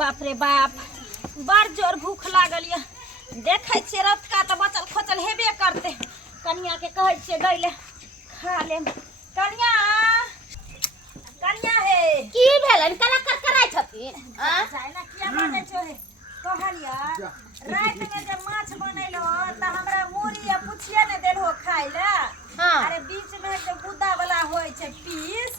बाप रे बाप बड़ जोर भूख लागल ये देखे छे रात का तो बचल खोचल हेबे करते कन्या के कहे छे गइले खा लेम कन्या कन्या हे की भेलन कला कर कराय छथिन जाय ना किया बने छो हे कहलिया रात में जब माछ बनैलो त हमरा मूरी या पुछिया ने देलहो खाइ ले हां अरे बीच में जो गुदा वाला होय छे पीस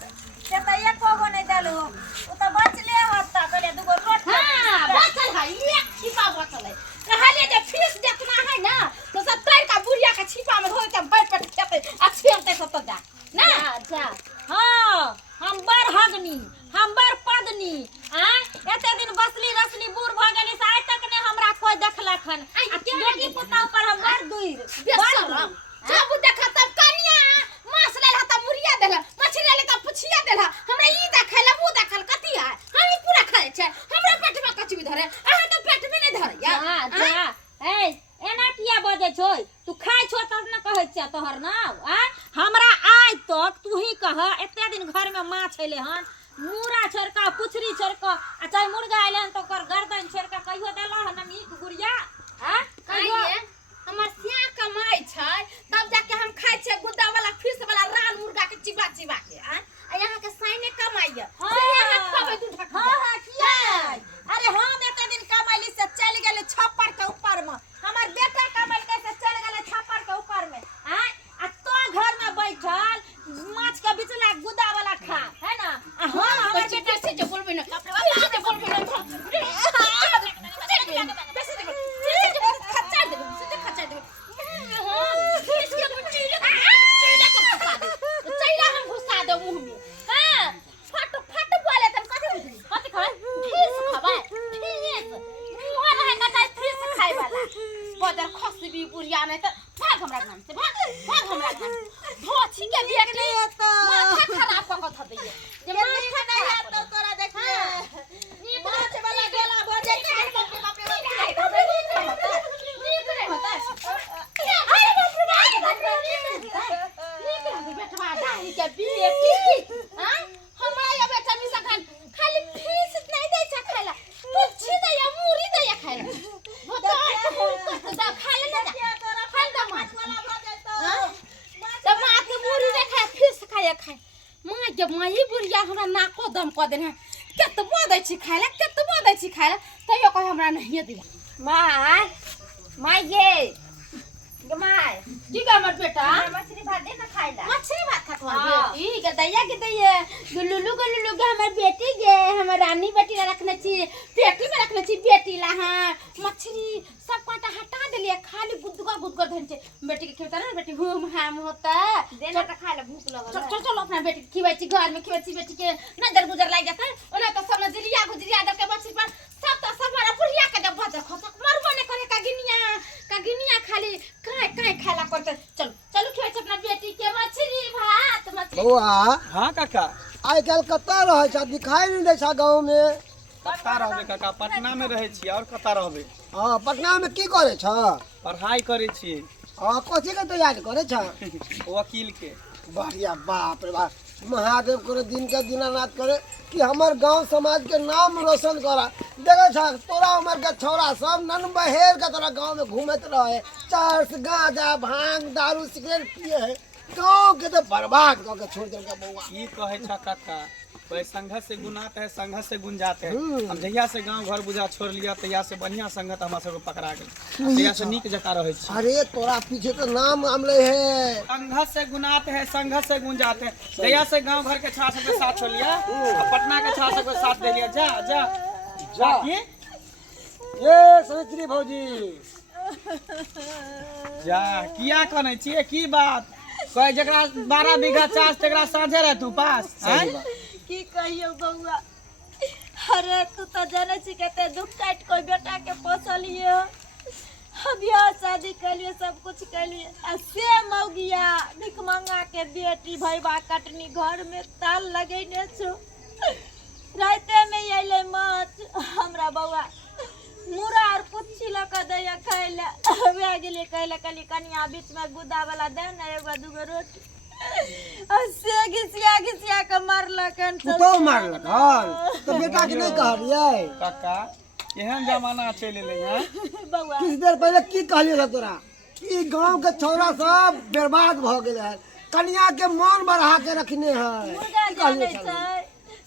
से त एको गो नहीं देलहो ओ त बचले होता कहले दुगो रोटी हां बचल है एक छिपा बचल है कहले जे फीस देखना है ना तो सब तर का बुढ़िया के छिपा में होय के बैठ बैठ खेते आ छेलते सब जा ना जा हां हम बड़ हगनी हम बड़ पदनी आ एते दिन बसली रसली बूढ़ भ गेली से आइ तक ने हमरा कोई देखलखन आ बेटी पुताऊ पर हम बड़ दूर बेसरम जब देखा तब कनिया माछ ले त मुरिया देला मछली ले त पुछिया देला हमरा ई देखला वो देखल कथि है हम पूरा खाए छै हमरा पेट में कछ भी धरे अहाँ तो पेट में नहीं धरे या जा ए एना किया बजे छोय तू खाय छो तब न कहै छ तोहर नाव आ हमरा आइ तक तू ही कह एते दिन घर में माछ एले हन मूरा छोरका पुछरी छोरका आ चाहे मुर्गा एले तो कर गर्दन छोरका कहियो देला हन नीक गुड़िया आ कहियो हमर सिया कमाई छै तब जाके हम खाइ छै गुद्दा वाला फिश वाला रान मुर्गा के चिबा चिबा के आ यहाँ के साइने कमाई है यहाँ खबे दू ढक हां किया अरे हम एते दिन कमाइली से चल गेले छप्पर के ऊपर में हमर बेटा कमाइल के से चल गेले छप्पर के ऊपर में आ तो घर में बैठल माछ के बिचला गुदा वाला खा है ना हां हमर बेटा से जो बोलबे ना से बोलबे ना खच्चा दे से खच्चा दे हां इसके मुट्ठी चैला हम घुसा दे मुंह में हां फट फट बोले तन कथि खाए फिश खाबा फिश मुंह है कटा फिश खाए वाला बदर खसबी बुढ़िया में त भाग हमरा नाम से भाग हमरा नाम धोछी के बेटी माथा खराब क क थ दैए जे माथा नहीं आ तो तोरा देखिए नी माछ वाला गोला बजे के बाप रे बाप रे नीक रे होता अरे बाप रे नीक रे बेटवा दाई के बेटी हां हमरा बेटा भी सखन खाली फीस नहीं दै छ खाइला पुछी दै या मूरी दै या खाइला बता हम दा खाइले ना तोरा खाइ दा माछ वाला बजे तो माछ के मूरी रे खाइ फीस खाइ खाइ मां के माई बुढ़िया हमरा नाको दम क देने केतबो दै छी खाइला केतबो दै छी खाइला तइयो कह हमरा नहीं दिया माय ये गमाय की हमर बेटा मछली भात दे के खाइला मछली भात खा बेटी के दैया गुल्लू के हमर बेटी गे हमर रानी बेटी ला रखने छी पेटी में रखने छी बेटी ला हां मछली सब कांटा हटा देलिए खाली गुदगुदा धन छे बेटी के खेता ना बेटी घूम हम होता देना त खाइला भूख लगल चल अपना बेटी खिबै छी घर में खिबै छी बेटी के नजर गुजर लाग जाता ओना तो सब नजरिया गुजरिया दे के मछली पर सब तो सब बड़ा बुढ़िया के जब बजे खसक मरबो ने करे का गिनिया खाली काय खाला करते चलो खिबै छी अपना बेटी के मछली भात बउआ हाँ काका आइ काल कत्ता रहे छ दिखाई नहीं दे छ गांव में कत्ता रहबे काका पटना में रहे छी और कत्ता रहबे हां पटना में की करे छ पढ़ाई करे छी हां कोची के तैयारी करे छ वकील के बढ़िया बाप रे बाप महादेव करे दिन के दीनानाथ करे कि हमर गांव समाज के नाम रोशन करा देखे छ तोरा उम्र के छोरा सब नन बहेर के तोरा गांव में घूमत रहे चर्स गांजा भांग दारू सिगरेट पिए है गांव के तो बर्बाद क के छोड़ देल के बउआ की कहे छ काका कोई संघर्ष से गुनात है संघर्ष से गुंजात है हम जहिया से गांव घर बुझा छोड़ लिया तहिया से बढ़िया संगत हमरा सब पकड़ा गेल तहिया से नीक जका रहे छी अरे तोरा पीछे तो नाम हमले है संघर्ष से गुनात है संघर्ष से गुंजात है तहिया से गांव घर के छा सब के साथ छोड़ लिया और पटना के छा सब के साथ दे लिया जा ये सवित्री भौजी जा किया कने छी की बात कोई जकरा 12 बीघा चास तकरा साझे रह तू पास हैं की कहियो बउआ अरे तू तो जाने छी कते दुख काट कोई बेटा के पोसलिए हम बियाह शादी कलिए सब कुछ कलिए आ से मौगिया भिखमंगा के बेटी भईबा कटनी घर में ताल लगैने छो राते में आइले माछ हमरा बउआ मुरा और पुच्छी लक दैया खाइले वे गेले कहले कली कनिया बीच में गुदा वाला दे ना एगो दूगो रोटी और से घिसिया के मारलकन पुतौ मारलक हन तो बेटा के नहीं कहलिए काका एहन जमाना चल एलै हैं। बउआ किछ देर पहले की कहलिए रह तोरा ई गांव के छौरा सब बर्बाद भ गेल है कन्या के मन बढ़ा के रखने है मुर्गा की कहलिए जाने छौरा? छै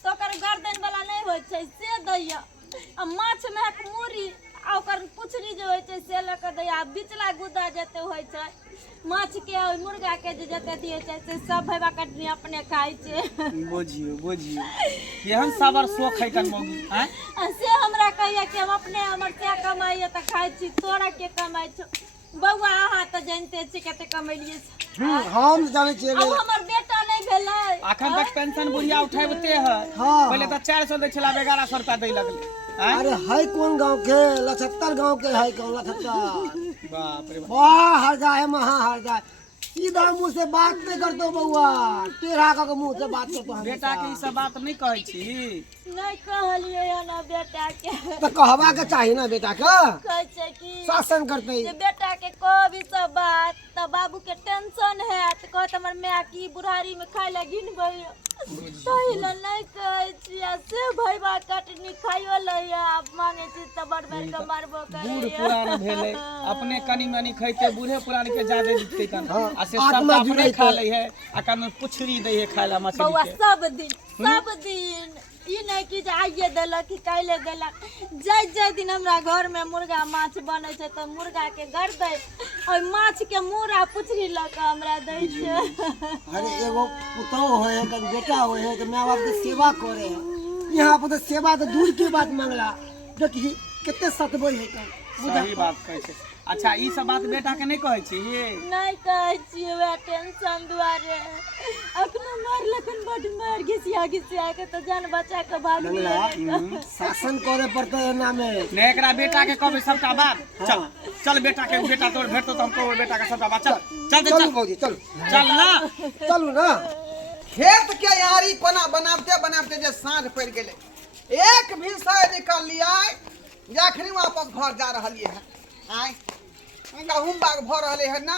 तो ओकर गर्दन वाला नहीं होय छै से दैया आ माछ में एक मूरी आ ओकर पुछड़ी जे होय छै से लक दैया बिचला गुदा जते होय छै माछ के और मुर्गा के जे जते दिए छै से सब भैबा कटनी अपने खाय छै बुझियो एहन साबर शौक है कन मौगी हैं। आ से हमरा कहैया कि हम अपने हमर से कमाइए त खाय छी तोरा के कमाइ छ बउआ अहाँ त जानते छी कते कमैलिए हम जाने छिए अब हमर बेटा नहीं भेलै अखन तक पेंशन बुढ़िया उठाबते है हाँ। पहले तो 400 दै छला 1100 रुपया दै लगले हैं। अरे है कौन गांव के 75 गांव के है कौन 75 बाप रे बाप। वाह हर जाए महा हर जाए सीधा मुंह से बात नहीं करतो बउआ टेढ़ा का मुंह से बात करतो हम बेटा के ई सब बात नहीं कहै छी। नहीं कहलिए ना बेटा के तो कहबा के चाहिए ना बेटा के कहै छै कि शासन करते जे बेटा के कहबी सब बात त बाबू के टेंशन है त कहत हमर माय की बुढ़ारी में खाय ले गिनबै तही ल नहीं कहै छी आ से भैबा कटनी खाइयो लैया मांगे छी त बड़ बड़ के मारबो बूढ़ करे पुरान भेले अपने कनी मनी खैते बूढ़े पुरान के ज्यादा दिखते कन हाँ, आ से आत्मा सब अपने जुड़ैते। खा लै है आ कन पुछरी दै है खाय ला बउआ मछली के। सब दिन ई नहीं कि जे आइए देलक कि काल्हे देलक जै दिन हमरा घर में मुर्गा माछ बनै छै त मुर्गा के गर्दै और माछ के मुंह आ पुछरी ल के हमरा दै छै अरे एगो पुतौ होय है कन बेटा होय है तो माँ बाप के सेवा करे है यहाँ पर तो सेवा तो दूर की बात मांगला देखी कितने सतबै है कन सही बात कहै छै। अच्छा ई सब बात बेटा के नहीं कहै छी। नहीं कहै छियै वह टेंशन दुआरे अखनो मारलकन बड मार घिसिया के तो जान बचा के भाग मंगला शासन करे पड़ता है ना में ने एकरा बेटा के कहबै सबटा बात। चल चल बेटा के बेटा तोर भेटतो त हम कहबै बेटा के सबटा बात। चल चल चलू चल भौजी चलू चल ना चलू ना खेत के यारी पना बनाते बनाते जे साँझ पड़ गेले एक भी साय निकल लिया जखनी वापस घर जा रही है आय गहूम बाग भ रहे है ना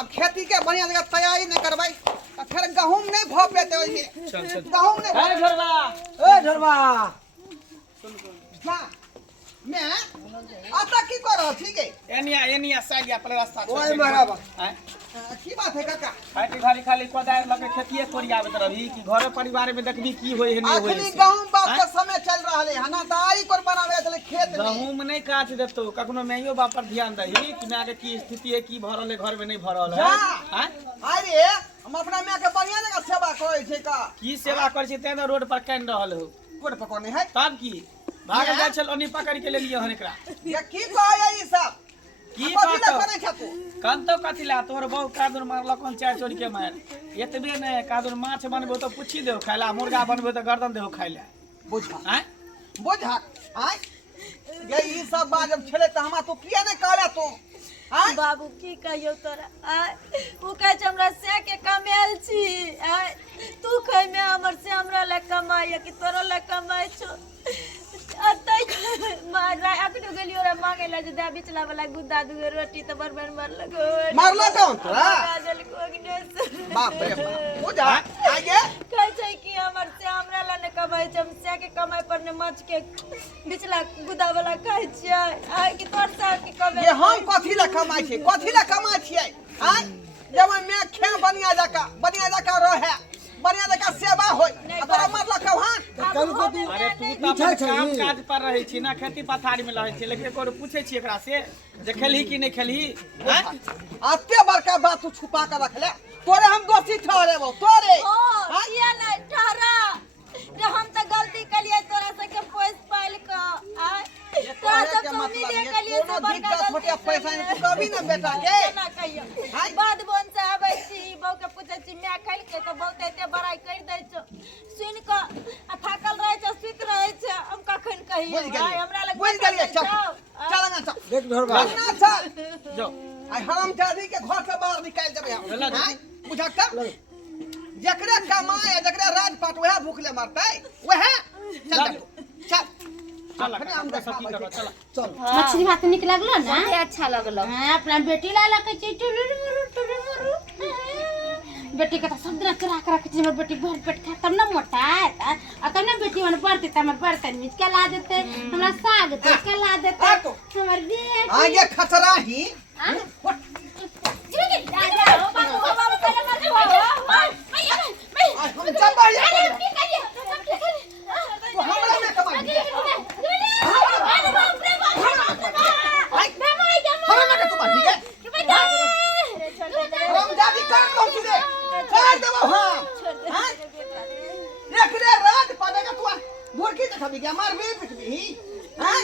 अब खेती के बढ़िया जगह तैयारी नहीं करबै तो फिर गहूम नहीं भ पेते ओइमे चल चल गहूम नहीं अरे घरवा ए ढरवा जा मैं आता की कर रहा ठीक है एनिया सालिया पर रास्ता ओए महाराबा हैं। की बात है काका खाली खाली खाली कोदार लगे खेतिए कोरियाबत रही कि घर परिवार में देखबी की होय है नहीं होय अखनी है। गहूम बाग के समय चल रहा है ना दाई कर बनावे चले खेत में गहूम नहीं काट देतो कखनो मैयो बाप पर ध्यान दही कि माँ के की स्थिति है की भरल है घर में नहीं भरल है जा। हैं? अरे हम अपना माँ के बढ़िया जगह सेवा करे छै का की सेवा कर छी तें रोड पर कान रहल हो कोट पकड़ने है तब की भाग जा चल ओनी पकड़ के ले लियो हन एकरा ये की कहै ई सब की कथी ला बात करे छ तू कन तो कथी ला तोर बहु कादुर मारलक हन चाय चोरी के मार एतबे ने कादुर माछ बनबो तो पूछी देओ खाइला मुर्गा बनबो तो गर्दन देओ खाइला बुझा हैं बुझा आय ये ई सब बात जब छले त हमरा तो किया नहीं कहला तू आय बाबू की कहियो तोरा आय उ कहै छै हमरा से के कमेल छी आय तू कह में हमर से हमरा ले कमाई कि तोरा ले कमाई छो अतै मार अखनो गेलियो रे मांगे ला जे दा बिचला वाला गुद्दा दुगे रोटी त बरबर मार लगो मारला कौन तोरा काजल को अग्नेस बाप रे बाप बुझा आगे कहै छै कि हमर से हमरा ले ने कमाई छै हम से के कमाई पर ने माछ के बिचला गुद्दा वाला कहै छियै आय कि तोर से के कमाई ये हम कथी ला कमाई छी कथी ला कमाई छियै आय जब मैं खे बढ़िया जका रहे बढ़िया जका सेवा होय आ तोरा मारला कहां कल को तू अरे तू तो पूछै अपन छै काम काज पर रही छी ना खेती पथारी में रही छी लेकिन एको पूछे छी एकरा से जे खेलही कि नहीं खेलही हैं अते बड़का बात तू छुपा के रखले तोरे हम दोषी ठहरेबो तोरे हां किया नहीं ठहरा रे हम त गलती कलिए तोरा से के पोस पाइल क आय तोरा सब के सुनी मतलब दे ये कलिए कोनो से बड़का दिक्कत गलती होते पैसा नहीं तू कभी ना बेटा के ना कहियो हाय। बाद बोन से आबै छी बौ के पूछै छी मैं खाइल के तो बहुत एते बड़ाई कर दै छ सुन क आ थाकल रहे छ सुत रहे छ हम कखन कहियो बुझ आय हमरा लग बुझ गेलिए चल चल ना चल देख ढरवा ना चल जो आई हराम जादी के घर से बाहर निकाल देबे हम हाय बुझा कर जकरा कमाए जकरा राजपाट वह भूखले मरतै वह चल चल चल हम सखी करो चल चल मछली भात निक लगलो ना बहुत अच्छा लगलो हां अपना बेटी ला ला के टुरुरु टुरुरु बेटी के तो सब दिन चुरा के रखे हमर बेटी भर पेट खा तब ना मोटा है आ तब ना बेटी मन बढ़ते त हमर बर्तन में के ला देते हमरा साग दे के ला देते हमर बेटी आगे खतरा ही हम जब आया तो हमरा में कमा हमरा में कमा ठीक है हम जादी कर लो तुझे कर दे हां एक रे रात पादेगा तू बुरकी देखबी के मार भी पिटबी हैं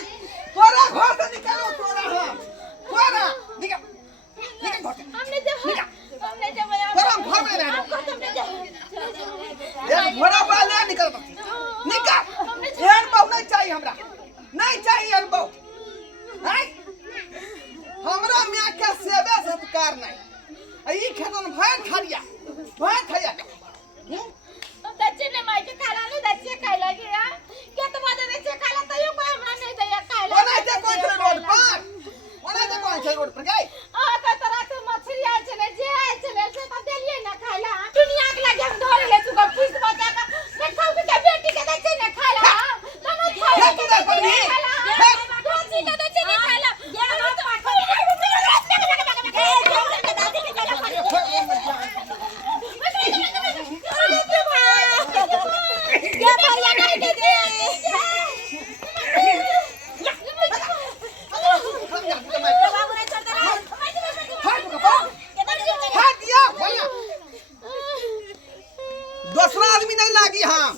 तोरा घर से निकालो तोरा निकल निकल घर हमने जब तोरा घर में रह एक घोड़ा वाला निकल निकल एहन बहु नहीं चाहिए हमरा नहीं चाहिए एहन बहु हैं हमरा मियां के सेवा सत्कार नहीं ई खेतन भय खरिया दच्चे ने माई के खाला नहीं दच्चे खाइला गया क्या तो बात दच्चे खाला तो यो कोई हमरा नहीं दया खाइला ओने ते कोई रोड पर गई आ तो तरह से मछली आए चले जे आए चले से तो देलिए ना खाइला दुनिया के लगे हम धर ले तू का फीस बचा का देखौ के बेटी के दच्चे ने खाइला दोनों खाइला के दच्चे ने खाइला दोनों के दच्चे ने खाइला ये बात क्या भरिया कर के दे बाबू ने छोड़ दे हट दिया भैया दूसरा आदमी नहीं लागी हम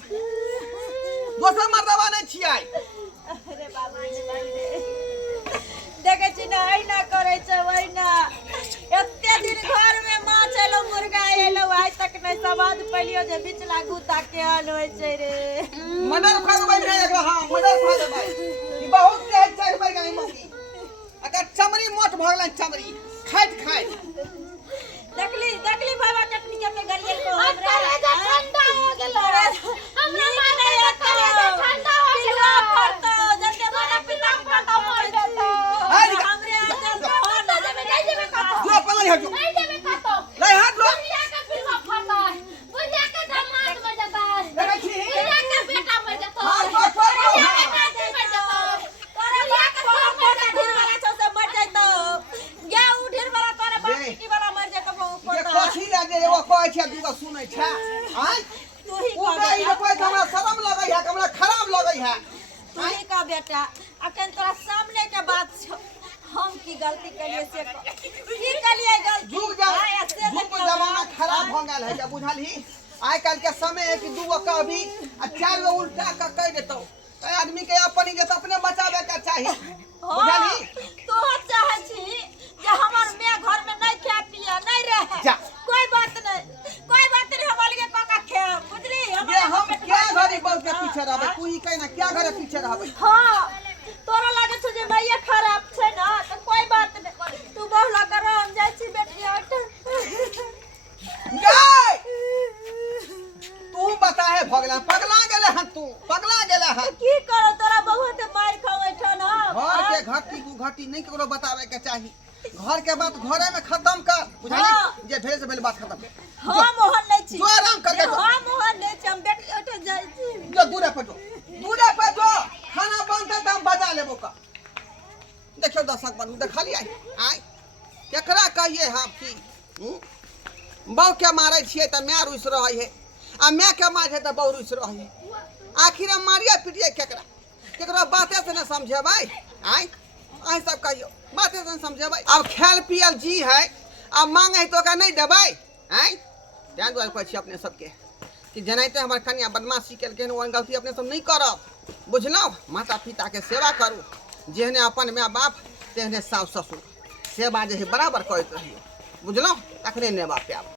दूसरा मर्दवा नहीं छियै अरे बाबू देखे छी ना आई ना करे छ वही ना एते दिन घर में माछ एलो मुर्गा एलो आज तक नहीं स्वाद पलियो जे बिचला गुता के हल होय छै रे मर्डर खा देबै रे एकरा हां मर्डर खा देबै ई बहुत तेज चढ़ पर गई मौकी अगर चमड़ी मोट भ गेलै चमड़ी खाइत देखली बाबा चटनी के पे गरियल को हमरा ठंडा हो गेलो हमरा माने ठंडा हो गेलो तो जते बड़ा पिता पता मर जाता हमरे आदम फोन ना जमे नहीं जमे का जो पला हट नहीं देवे का तो ले हट लो बुढ़िया का फिल्म फटा है बुढ़िया का दामाद मर जाता है देखै छी बुढ़िया का बेटा मर जाता है हां बुढ़िया का नाती मर जाता है तोरे बुढ़िया का फोन ढेर वाला छौ से मर जातो या उ ढेर वाला तोरे बाकी वाला मर जातो ये फोटा कोठी लागे एगो कहै छै दूगो सुनै छै आय तू ही उ का कहि कोइ हमरा शरम लगै है हमरा खराब लगै है तू ही का बेटा अखन तोरा सामने के बात छौ हम की गलती कलिए से की कलिए गलती जुग जमाना खराब भ गेल है बुझलही आइ काल के समय है कि दूगो कहबी आ चार गो उल्टा का कह देतौ आदमी के अपन इज्जत अपने बचावे के चाहिए बुझलही तो चाहे छी जे हमर मैं घर में नहीं खा पिया नहीं रहे जा। कोई बात नहीं हम अलगे काका खे बुझली ये हम क्या घरे बहुत के पीछे रहबै तू ही कह ना क्या घरे पीछे रहबै हां तोरा लागे छ जे मैया खराब छै ना तो कोई बात नहीं तू बहुला कर हम जाय छी बेटी हट गए तू बता है भगला पगला गेले हन तू पगला गेले हन की करो तोरा बहु ते मार खावे छ ना घर के घटी नहीं केकरो बतावे के चाहिए घर के बात घरे में खत्म कर बुझली हाँ। जे भेल से भेल बात खत्म हम मोहन नहीं छी जो आराम करके जो। हम मोहन नहीं छी हम बेटी हट जाय छी जो दूरे पे जो खाना बनते त हम बजा लेबो का देखियो दर्शक बंधु देखा लिया आय केकरा कहिए हम की बहु के मारे छिए त मैं रुस रहै है आ मैं के मारे त बहु रुस रहै है आखिर हम मारिया पिटिए केकरा बाते से न समझेबै आय आय सब कहियो बाते से न समझेबै अब खेल पियल जी है अब मांगे तो का नहीं देबै आय ध्यान द्वार पर छी अपने सबके कि जनाइते हमर कन्या बदमाशी केलखिन ओहन गलती अपने सब नहीं करब बुझलौ माता पिता के सेवा करू जेहने अपन माय बाप तेहने सास ससुर सेवा जे है बराबर करैत रहियो बुझलौ तखने नेबा पाएब।